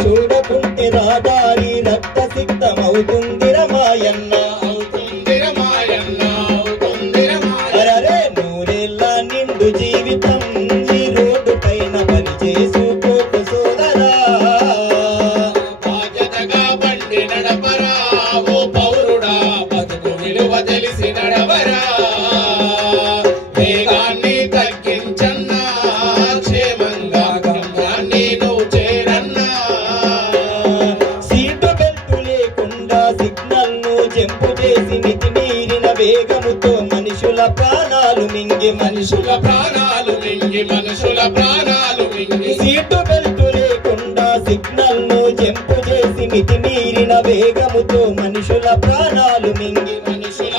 చూడకుంటే రాదారి రక్త సిక్తమవుతుందిర మాయన్న అరే నూరేళ్ళ నిండు జీవితం ఈ రోడ్డు పైన పని చేసుకోకు సోదరా బాధ్యతగా బండి నడపరా ఓ పౌరుడా బతుకు విలువ తెలిసి నడవరా వేగాన్ని తగ్గించన్నా క్షేమంగా గమ్యాన్ని నువ్వు చేరన్నా సీటు బెల్ట్ లేకుండా సిగ్నల్ ను జంపు చేసి మితిమీరిన వేగముతో మనుషుల ప్రాణాలు మింగి మనుషుల ప్రాణాలు మింగి సీటు బెల్ట్ లేకుండా సిగ్నల్ ను జంపు చేసి మితిమీరిన వేగముతో మనుషుల ప్రాణాలు మింగి మనుషుల